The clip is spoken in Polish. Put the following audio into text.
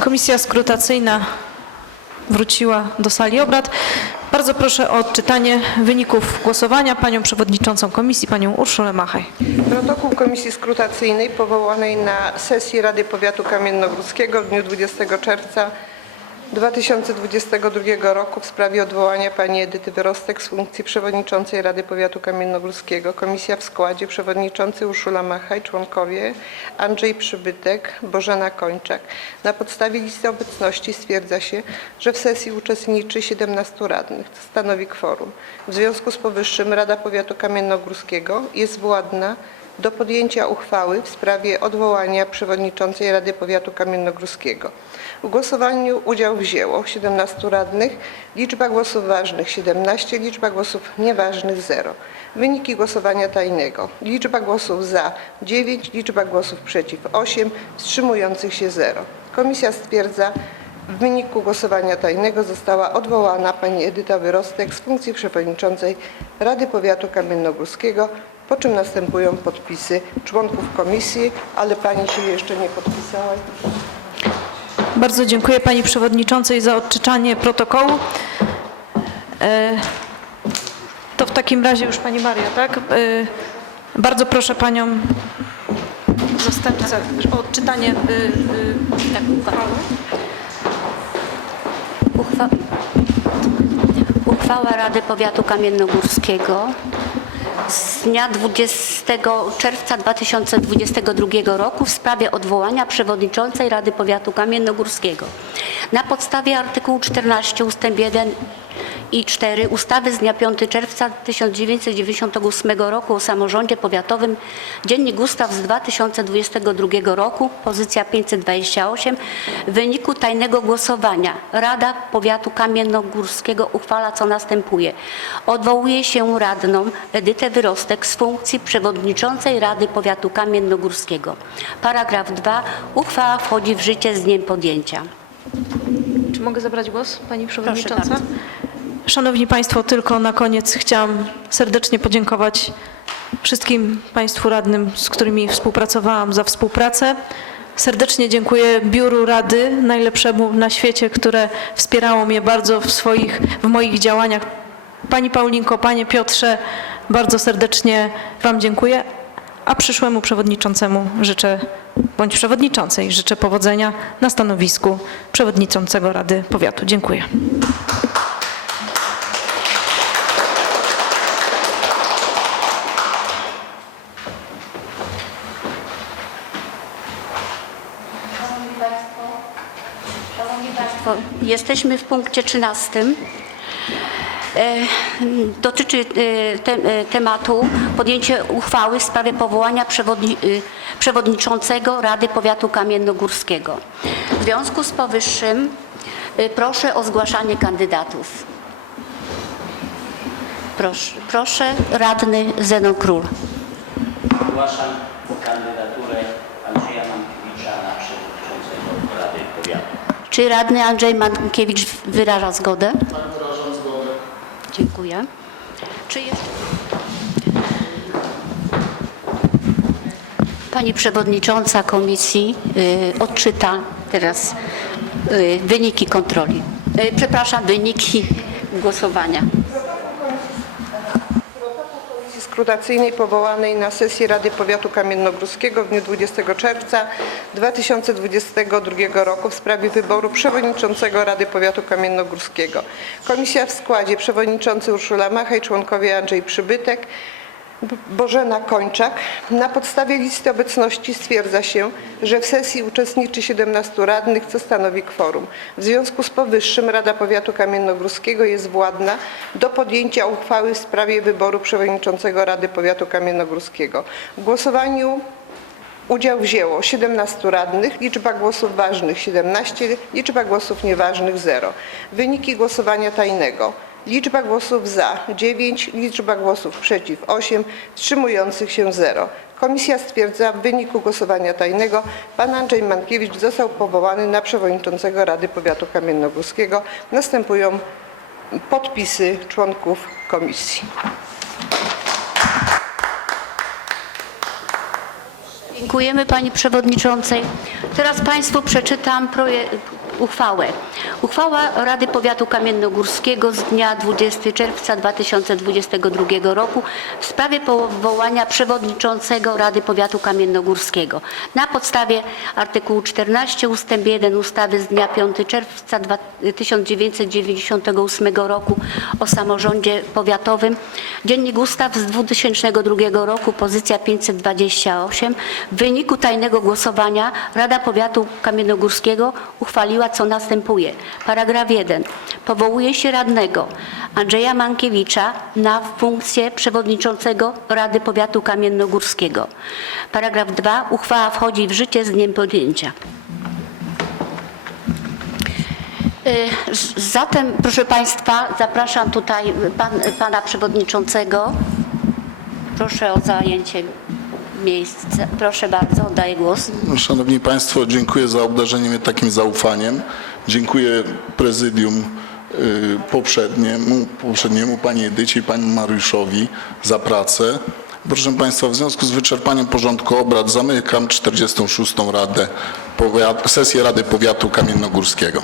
Komisja skrutacyjna wróciła do sali obrad. Bardzo proszę o odczytanie wyników głosowania panią przewodniczącą komisji, panią Urszulę Machaj. Protokół Komisji Skrutacyjnej powołanej na sesji Rady Powiatu Kamiennogórskiego w dniu 20 czerwca 2022 roku w sprawie odwołania pani Edyty Wyrostek z funkcji przewodniczącej Rady Powiatu Kamiennogórskiego. Komisja w składzie przewodniczący Urszula Machaj, członkowie Andrzej Przybytek, Bożena Kończak. Na podstawie listy obecności stwierdza się, że w sesji uczestniczy 17 radnych, co stanowi kworum. W związku z powyższym Rada Powiatu Kamiennogórskiego jest władna do podjęcia uchwały w sprawie odwołania przewodniczącej Rady Powiatu Kamiennogórskiego. W głosowaniu udział wzięło 17 radnych, liczba głosów ważnych 17, liczba głosów nieważnych 0. Wyniki głosowania tajnego. Liczba głosów za 9, liczba głosów przeciw 8, wstrzymujących się 0. Komisja stwierdza, w wyniku głosowania tajnego została odwołana pani Edyta Wyrostek z funkcji przewodniczącej Rady Powiatu Kamiennogórskiego, po czym następują podpisy członków komisji, ale pani się jeszcze nie podpisała. Bardzo dziękuję pani przewodniczącej za odczytanie protokołu. E, To w takim razie już pani Maria, tak? E, Bardzo proszę panią zastępcę o odczytanie e, Tak, uchwała. Uchwa... Uchwała Rady Powiatu Kamiennogórskiego z dnia 20 czerwca 2022 roku w sprawie odwołania przewodniczącej Rady Powiatu Kamiennogórskiego. Na podstawie artykułu 14 ust. 1 i 4 ustawy z dnia 5 czerwca 1998 roku o samorządzie powiatowym, Dziennik Ustaw z 2022 roku, pozycja 528, w wyniku tajnego głosowania Rada Powiatu Kamiennogórskiego uchwala co następuje. Odwołuje się radną Edytę Wyrostek z funkcji przewodniczącej Rady Powiatu Kamiennogórskiego. Paragraf 2. Uchwała wchodzi w życie z dniem podjęcia. Czy mogę zabrać głos, pani przewodnicząca? Szanowni Państwo, tylko na koniec chciałam serdecznie podziękować wszystkim Państwu radnym, z którymi współpracowałam za współpracę. Serdecznie dziękuję Biuru Rady, najlepszemu na świecie, które wspierało mnie bardzo w, swoich, w moich działaniach. Pani Paulinko, Panie Piotrze, bardzo serdecznie Wam dziękuję, a przyszłemu przewodniczącemu życzę, bądź przewodniczącej życzę powodzenia na stanowisku przewodniczącego Rady Powiatu. Dziękuję. Szanowni Państwo, Szanowni Państwo, jesteśmy w punkcie 13. E, Dotyczy e, te, e, tematu podjęcie uchwały w sprawie powołania przewodni, przewodniczącego Rady Powiatu Kamiennogórskiego. W związku z powyższym proszę o zgłaszanie kandydatów. Proszę, proszę radny Zenon Król. Ogłaszam kandydaturę Andrzeja Mankiewicza na przewodniczącego Rady Powiatu. Czy radny Andrzej Mankiewicz wyraża zgodę? Wyrażam zgodę. Dziękuję. Czy jeszcze... Pani przewodnicząca komisji y, odczyta teraz y, wyniki kontroli. Y, przepraszam, wyniki głosowania. Komisji Skrutacyjnej powołanej na sesji Rady Powiatu Kamiennogórskiego w dniu 20 czerwca 2022 roku w sprawie wyboru przewodniczącego Rady Powiatu Kamiennogórskiego. Komisja w składzie przewodniczący Urszula Machaj, członkowie Andrzej Przybytek, Bożena Kończak. Na podstawie listy obecności stwierdza się, że w sesji uczestniczy 17 radnych, co stanowi kworum. W związku z powyższym Rada Powiatu Kamiennogórskiego jest władna do podjęcia uchwały w sprawie wyboru przewodniczącego Rady Powiatu Kamiennogórskiego. W głosowaniu Udział wzięło 17 radnych, liczba głosów ważnych 17, liczba głosów nieważnych 0. Wyniki głosowania tajnego. Liczba głosów za 9, liczba głosów przeciw 8, wstrzymujących się 0. Komisja stwierdza, w wyniku głosowania tajnego pan Andrzej Mankiewicz został powołany na przewodniczącego Rady Powiatu Kamiennogórskiego. Następują podpisy członków komisji. Dziękujemy Pani Przewodniczącej. Teraz Państwu przeczytam proje- uchwałę. Uchwała Rady Powiatu Kamiennogórskiego z dnia 20 czerwca 2022 roku w sprawie powołania przewodniczącego Rady Powiatu Kamiennogórskiego. Na podstawie artykułu 14 ust. 1 ustawy z dnia 5 czerwca 2 1998 roku o samorządzie powiatowym, Dziennik Ustaw z 2002 roku, pozycja 528, w wyniku tajnego głosowania Rada Powiatu Kamiennogórskiego uchwaliła co następuje. Paragraf 1. Powołuje się radnego Andrzeja Mankiewicza na funkcję przewodniczącego Rady Powiatu Kamiennogórskiego. Paragraf 2. Uchwała wchodzi w życie z dniem podjęcia. Y, Zatem, proszę Państwa, zapraszam tutaj pan, Pana Przewodniczącego. Proszę o zajęcie miejsca. Proszę bardzo, oddaję głos. Szanowni Państwo, dziękuję za obdarzenie mnie takim zaufaniem. Dziękuję prezydium y, poprzedniemu, poprzedniemu pani Edycie i panu Mariuszowi za pracę. Proszę Państwa, w związku z wyczerpaniem porządku obrad zamykam 46. Radę, sesję Rady Powiatu Kamiennogórskiego.